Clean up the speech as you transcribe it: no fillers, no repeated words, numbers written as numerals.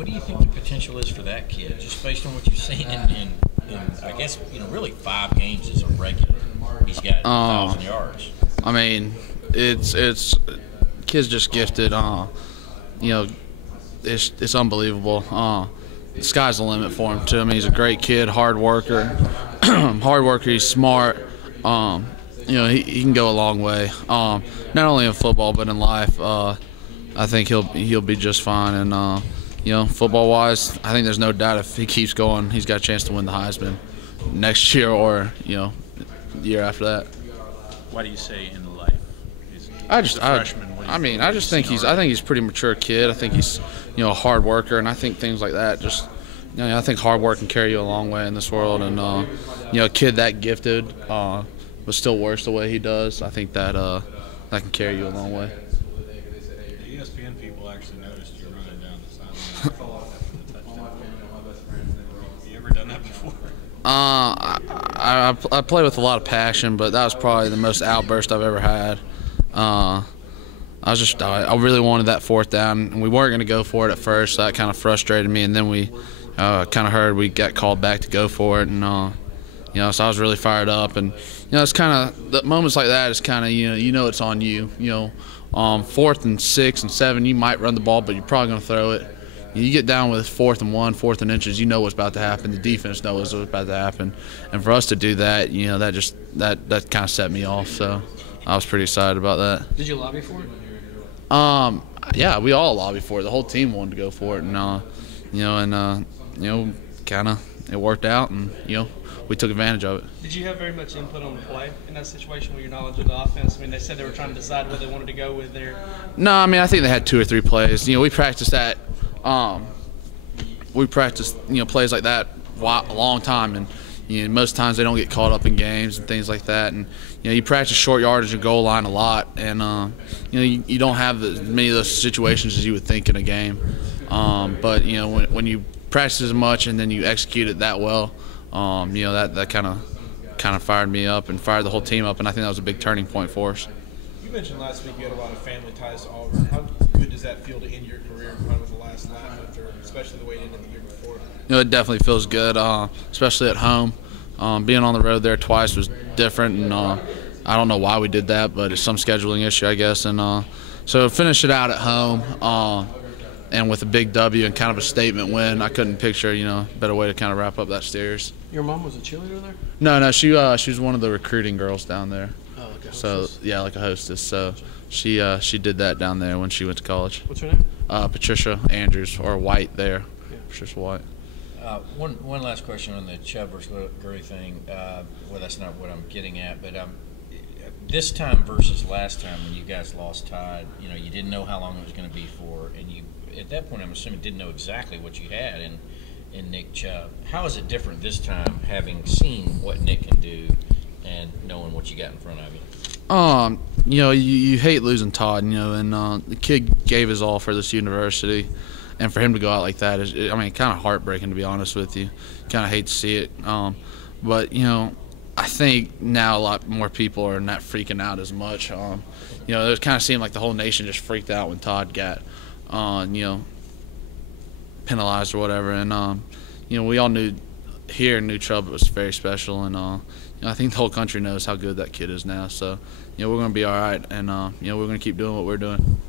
What do you think the potential is for that kid, just based on what you've seen in I guess, really 5 games as a regular? He's got 1,000 yards. I mean, it's kid's just gifted. It's unbelievable. The sky's the limit for him too. I mean, he's a great kid, hard worker. He's smart. He can go a long way. Not only in football but in life. I think he'll be just fine. And football-wise, I think there's no doubt if he keeps going, he's got a chance to win the Heisman next year or the year after that. Why do you say in life? I just think he's a pretty mature kid. I think he's a hard worker, and I think things like that just I think hard work can carry you a long way in this world. And a kid that gifted but still works the way he does, I think that that can carry you a long way. The ESPN people actually noticed you running down the sideline. You ever done that before? I play with a lot of passion, but that was probably the most outburst I've ever had. I really wanted that 4th down, and we weren't going to go for it at first, so that kind of frustrated me. And then we kind of heard we got called back to go for it, and so I was really fired up. And it's kind of the moments like that is kind of it's on you. 4th and 6 and 7, you might run the ball, but you're probably going to throw it. You get down with 4th and 1, 4th and inches, you know what's about to happen. The defense knows what's about to happen, and for us to do that, that kind of set me off. So I was pretty excited about that. Did you lobby for it? Yeah, we all lobbied for it. The whole team wanted to go for it, and kind of it worked out, and we took advantage of it. Did you have very much input on the play in that situation with your knowledge of the offense? I mean, they said they were trying to decide what they wanted to go with there. No, I mean, I think they had 2 or 3 plays. We practiced that. We practiced plays like that a long time, and most times they don't get caught up in games and things like that. And you practice short yardage and goal line a lot, and you don't have as many of those situations as you would think in a game. But when you practice as much and then you execute it that well, that kind of fired me up and fired the whole team up, and I think that was a big turning point for us. You mentioned last week you had a lot of family ties to Auburn. How good does that feel to end your career kind of with the last laugh after, especially the way it ended the year before? It definitely feels good, especially at home. Being on the road there twice was different, and I don't know why we did that, but it's some scheduling issue, I guess. And so finish it out at home, and with a big W and kind of a statement win, I couldn't picture a better way to kind of wrap up that series. Your mom was a cheerleader there? No, she was one of the recruiting girls down there. Oh, like a hostess? So yeah, like a hostess. So she did that down there when she went to college. What's her name? Patricia Andrews, or White there. Yeah. Patricia White. One last question on the Chubb versus Gurley thing. Well, that's not what I'm getting at, but this time versus last time when you guys lost Todd, you didn't know how long it was going to be for, and you at that point I'm assuming didn't know exactly what you had in Nick Chubb. How is it different this time, having seen what Nick can do and knowing what you got in front of you? You hate losing Todd, and the kid gave his all for this university. And for him to go out like that is, kind of heartbreaking, to be honest with you. Kind of hate to see it. But, I think now a lot more people are not freaking out as much. It kind of seemed like the whole nation just freaked out when Todd got, penalized or whatever. And, we all knew Chubb was very special. And, I think the whole country knows how good that kid is now. So, we're going to be all right. And, we're going to keep doing what we're doing.